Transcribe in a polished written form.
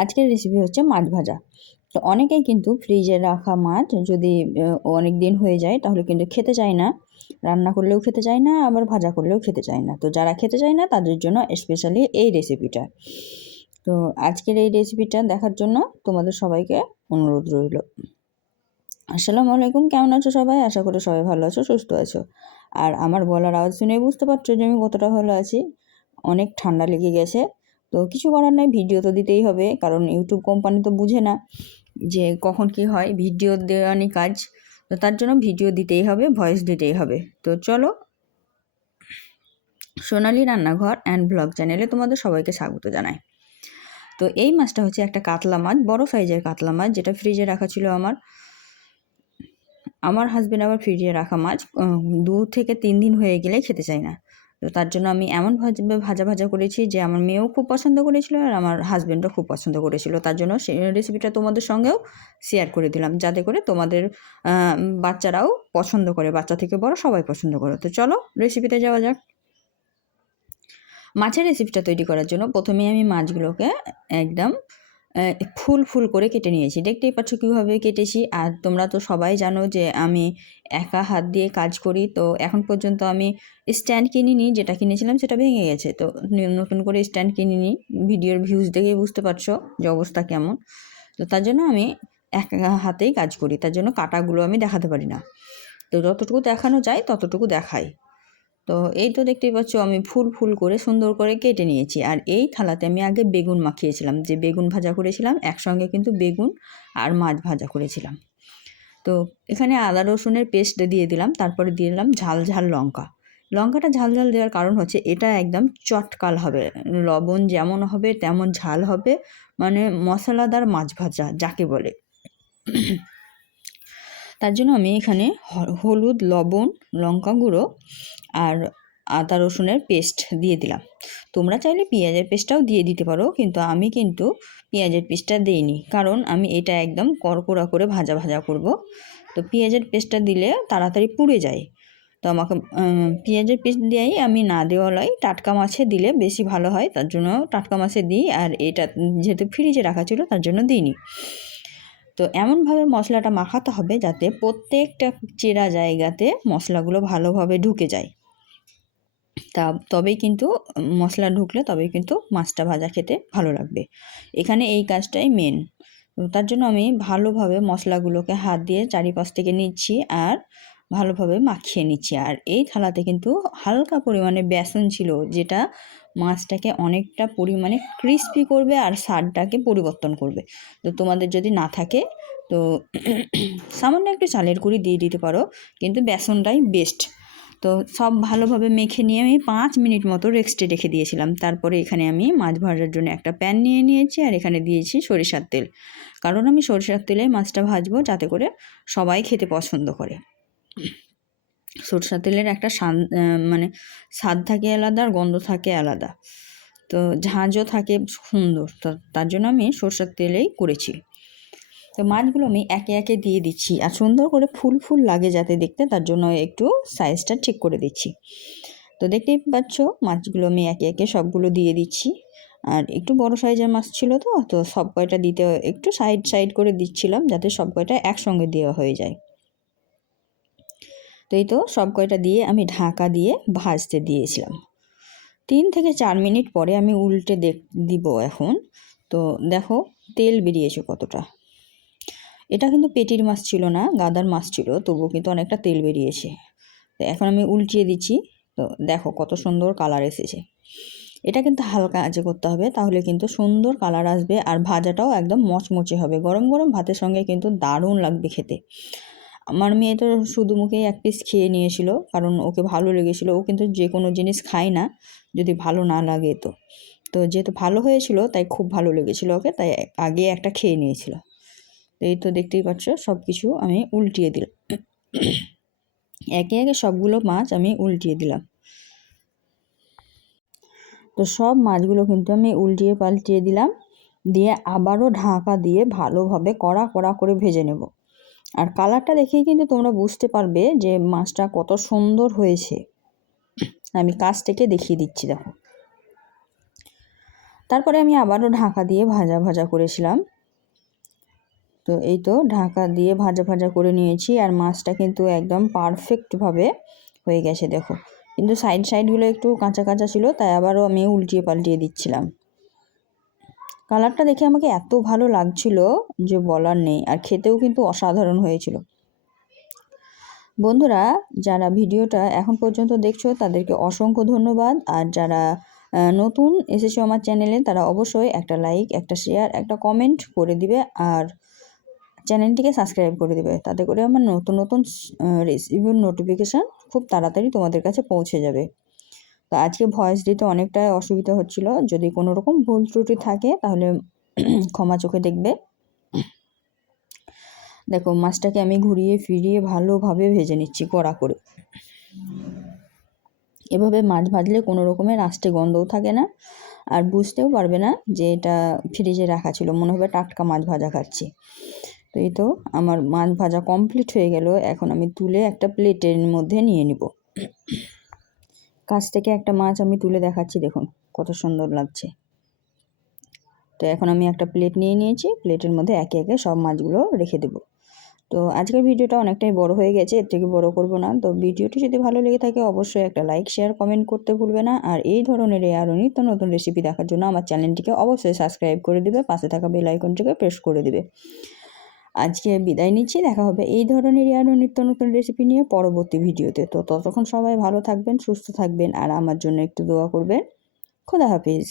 আজকের রেসিপি হচ্ছে মাছ ভাজা। তো অনেকেই কিন্তু ফ্রিজে রাখা মাছ যদি অনেক দিন হয়ে যায় তাহলে কিন্তু খেতে চায় না, রান্না করলেও খেতে চায় না, আবার ভাজা করলেও খেতে চায় না। তো যারা খেতে চায় না তাদের জন্য স্পেশালি এই রেসিপিটা। তো আজকের এই রেসিপিটা দেখার জন্য তোমাদের সবাইকে অনুরোধ রইল। আসসালামু আলাইকুম, কেমন আছো সবাই? আশা করি সবাই ভালো আছো, সুস্থ আছো। আর আমার গলার আওয়াজ শুনে বুঝতে পারছো যে আমি কতটা ভালো আছি। অনেক ঠান্ডা লেগে গেছে, তো কিছু করার নাই, ভিডিও তো দিতেই হবে, কারণ ইউটিউব কোম্পানি তো বুঝে না যে কখন কি হয়, ভিডিও দেওয়ানি কাজ। তো তার জন্য ভিডিও দিতেই হবে, ভয়েস দিতেই হবে। তো চলো, সোনালী রান্নাঘর অ্যান্ড ব্লগ চ্যানেলে তোমাদের সবাইকে স্বাগত জানাই। তো এই মাছটা হচ্ছে একটা কাতলা মাছ, বড় সাইজের কাতলা মাছ, যেটা ফ্রিজে রাখা ছিল আমার হাজব্যান্ড আবার ফ্রিজে রাখা মাছ 2 থেকে 3 দিন হয়ে গেলে খেতে চায় না। তো তার জন্য আমি এমন ভাজা ভাজা করেছি যে আমার মেয়েও খুব পছন্দ করেছিল আর আমার হাজব্যান্ডও খুব পছন্দ করেছিল। তার জন্য সেই রেসিপিটা তোমাদের সঙ্গেও শেয়ার করে দিলাম, যাতে করে তোমাদের বাচ্চারাও পছন্দ করে, বাচ্চা থেকে বড় সবাই পছন্দ করে। তো চলো রেসিপিতে যাওয়া যাক। মাছের রেসিপিটা তৈরি করার জন্য প্রথমেই আমি মাছগুলোকে একদম ফুল ফুল করে কেটে নিয়েছি। দেখতেই পাচ্ছ কীভাবে কেটেছি। আর তোমরা তো সবাই জানো যে আমি একা হাত দিয়ে কাজ করি, তো এখন পর্যন্ত আমি স্ট্যান্ড কিনিনি, যেটা কিনেছিলাম সেটা ভেঙে গেছে। তো নতুন করে স্ট্যান্ড কিনিনি, ভিডিওর ভিউজ দেখেই বুঝতে পারছো যে অবস্থা কেমন। তো তার জন্য আমি একা হাতেই কাজ করি, তার জন্য কাটাগুলো আমি দেখাতে পারি না। তো যতটুকু দেখানো যায় ততটুকু দেখাই। তো এই তো দেখতেই পাচ্ছ আমি ফুল ফুল করে সুন্দর করে কেটে নিয়েছি। আর এই থালাতে আমি আগে বেগুন মাখিয়েছিলাম, যে বেগুন ভাজা করেছিলাম একসঙ্গে, কিন্তু বেগুন আর মাছ ভাজা করেছিলাম। তো এখানে আদা রসুনের পেস্ট দিয়ে দিলাম, তারপরে দিয়ে দিলাম ঝাল ঝাল লঙ্কা। লঙ্কাটা ঝাল ঝাল দেওয়ার কারণ হচ্ছে এটা একদম চটকাল হবে, লবণ যেমন হবে তেমন ঝাল হবে, মানে মশলাদার মাছ ভাজা যাকে বলে। তার জন্য আমি এখানে হলুদ, লবণ, লঙ্কা গুঁড়ো আর আদা রসুনের পেস্ট দিয়ে দিলাম। তোমরা চাইলে পেঁয়াজের পেস্টটাও দিয়ে দিতে পারো, কিন্তু আমি কিন্তু পেঁয়াজের পেস্টটা দিইনি, কারণ আমি এটা একদম কড়কড়া করে ভাজা ভাজা করব। তো পেঁয়াজের পেস্টটা দিলে তাড়াতাড়ি পুড়ে যায়। তো আমাকে পেঁয়াজের পেস্ট দিয়েই আমি না দেওয়ালাই টাটকা মাছে দিলে বেশি ভালো হয়, তার জন্য টাটকা মাছে দিই। আর এটা যেহেতু ফ্রিজে রাখা ছিল তার জন্য দিইনি। তো এমনভাবে মশলাটা মাখাতে হবে যাতে প্রত্যেকটা চেরা জায়গাতে মশলাগুলো ভালোভাবে ঢুকে যায়। তবেই কিন্তু মশলা ঢুকলে তবেই কিন্তু মাছটা ভাজা খেতে ভালো লাগবে। এখানে এই কাজটাই মেন। তার জন্য আমি ভালোভাবে মশলাগুলোকে হাত দিয়ে চারিপাশ থেকে নিচ্ছি আর ভালোভাবে মাখিয়ে নিচ্ছি। আর এই থালাতে কিন্তু হালকা পরিমাণে বেসন ছিল, যেটা মাছটাকে অনেকটা পরিমাণে ক্রিস্পি করবে আর স্বাদটাকে পরিবর্তন করবে। তো তোমাদের যদি না থাকে তো সামান্য একটু চালের গুঁড়ি দিয়ে দিতে পারো, কিন্তু বেসনটাই বেস্ট। তো সব ভালোভাবে মেখে নিয়ে আমি 5 মিনিট মতো রেস্টে রেখে দিয়েছিলাম। তারপরে এখানে আমি মাছ ভাজার জন্য একটা প্যান নিয়ে নিয়েছি আর এখানে দিয়েছি সরিষার তেল, কারণ আমি সরিষার তেলে মাছটা ভাজবো যাতে করে সবাই খেতে পছন্দ করে। সরষের তেলের একটা মানে স্বাদ থাকে আলাদা আর গন্ধ থাকে আলাদা, তো ঝাঁঝও থাকে সুন্দর। তো তার জন্য আমি সরষের তেলেই করেছি। তো মাছগুলো আমি একে একে দিয়ে দিচ্ছি আর সুন্দর করে ফুল ফুল লাগে যাতে দেখতে, তার জন্য একটু সাইজটা ঠিক করে দিচ্ছি। তো দেখতেই পাচ্ছ মাছগুলো আমি একে একে সবগুলো দিয়ে দিচ্ছি। আর একটু বড় সাইজের মাছ ছিল, তো সব কয়টা দিতে একটু সাইড সাইড করে দিচ্ছিলাম যাতে সব কয়টা একসঙ্গে দেওয়া হয়ে যায়। তো এই তো সব কয়টা দিয়ে আমি ঢাকা দিয়ে ভাজতে দিয়েছিলাম। 3 থেকে 4 মিনিট পরে আমি উল্টে দিব এখন। তো দেখো তেল বেরিয়েছে কতটা। এটা কিন্তু পেটির মাছ ছিল না, গাদার মাছ ছিল, তবুও কিন্তু অনেকটা তেল বেরিয়েছে। তো এখন আমি উল্টিয়ে দিচ্ছি। তো দেখো কত সুন্দর কালার এসেছে। এটা কিন্তু হালকা আঁচে করতে হবে, তাহলে কিন্তু সুন্দর কালার আসবে আর ভাজাটাও একদম মচমচে হবে। গরম গরম ভাতের সঙ্গে কিন্তু দারুণ লাগবে খেতে। আমার মেয়ে তো শুধু মুখেই 1 পিস খেয়ে নিয়েছিল, কারণ ওকে ভালো লেগেছিল। ও কিন্তু যে কোনো জিনিস খায় না যদি ভালো না লাগে। তো যেহেতু ভালো হয়েছিল তাই খুব ভালো লেগেছিল ওকে, তাই আগে একটা খেয়ে নিয়েছিল। তো এই তো দেখতেই পাচ্ছ সব কিছু আমি উল্টিয়ে দিলাম, একে একে সবগুলো মাছ আমি উল্টিয়ে দিলাম। তো সব মাছগুলো কিন্তু আমি উল্টিয়ে পাল্টিয়ে দিলাম, দিয়ে আবারও ঢাকা দিয়ে ভালোভাবে কড়া কড়া করে ভেজে নেব। আর কালারটা দেখেই কিন্তু তোমরা বুঝতে পারবে যে মাছটা কত সুন্দর হয়েছে। আমি কাছ থেকে দেখিয়ে দিচ্ছি, দেখো। তারপরে আমি আবারও ঢাকা দিয়ে ভাজা ভাজা করেছিলাম। তো এই তো ঢাকা দিয়ে ভাজা ভাজা করে নিয়েছি, আর মাছটা কিন্তু একদম পারফেক্টভাবে হয়ে গেছে দেখো। কিন্তু সাইডগুলো একটু কাঁচা কাঁচা ছিল, তাই আবারও আমি উল্টিয়ে পাল্টিয়ে দিচ্ছিলাম। কালারটা দেখে আমাকে এত ভালো লাগছিল যে বলার নেই, আর খেতেও কিন্তু অসাধারণ হয়েছিল। বন্ধুরা, যারা ভিডিওটা এখন পর্যন্ত দেখছো তাদেরকে অসংখ্য ধন্যবাদ। আর যারা নতুন এসেছো আমার চ্যানেলে, তারা অবশ্যই একটা লাইক, একটা শেয়ার, একটা কমেন্ট করে দিবে, আর চ্যানেলটিকে সাবস্ক্রাইব করে দেবে। তাতে করে আমার নতুন নতুন রেসিপির নোটিফিকেশান খুব তাড়াতাড়ি তোমাদের কাছে পৌঁছে যাবে। তো আজকে ভয়েস দিতে অনেকটাই অসুবিধা হচ্ছিল, যদি কোনো রকম ভুল ত্রুটি থাকে তাহলে ক্ষমা চোখে দেখবে। দেখো মাছটাকে আমি ঘুরিয়ে ফিরিয়ে ভালোভাবে ভেজে নিচ্ছি কড়া করে। এভাবে মাছ ভাজলে কোনো রকমের আষ্টে গন্ধও থাকে না, আর বুঝতেও পারবে না যে এটা ফ্রিজে রাখা ছিল, মনে হবে টাটকা মাছ ভাজা খাচ্ছি। তো এই তো আমার মাছ ভাজা কমপ্লিট হয়ে গেল। এখন আমি তুলে একটা প্লেটের মধ্যে নিয়ে নিব। কাছ থেকে একটা মাছ আমি তুলে দেখাচ্ছি, দেখুন কত সুন্দর লাগছে। তো এখন আমি একটা প্লেট নিয়ে নিয়েছি, প্লেটের মধ্যে একে একে সব মাছগুলো রেখে দেবো। তো আজকের ভিডিওটা অনেকটাই বড় হয়ে গেছে, এর থেকে বড় করব না। তো ভিডিওটি যদি ভালো লেগে থাকে অবশ্যই একটা লাইক, শেয়ার, কমেন্ট করতে ভুলবে না। আর এই ধরনের আরও নিত্য নতুন রেসিপি দেখার জন্য আমার চ্যানেলটিকে অবশ্যই সাবস্ক্রাইব করে দিবে, পাশে থাকা বেল আইকনটিকে প্রেস করে দিবে। আজকে বিদায় নিচ্ছি, দেখা হবে এই ধরনেরই আরও নিত্য নতুন রেসিপি নিয়ে পরবর্তী ভিডিওতে। তো ততক্ষণ সবাই ভালো থাকবেন, সুস্থ থাকবেন, আর আমার জন্য একটু দোয়া করবেন। খোদা হাফিজ।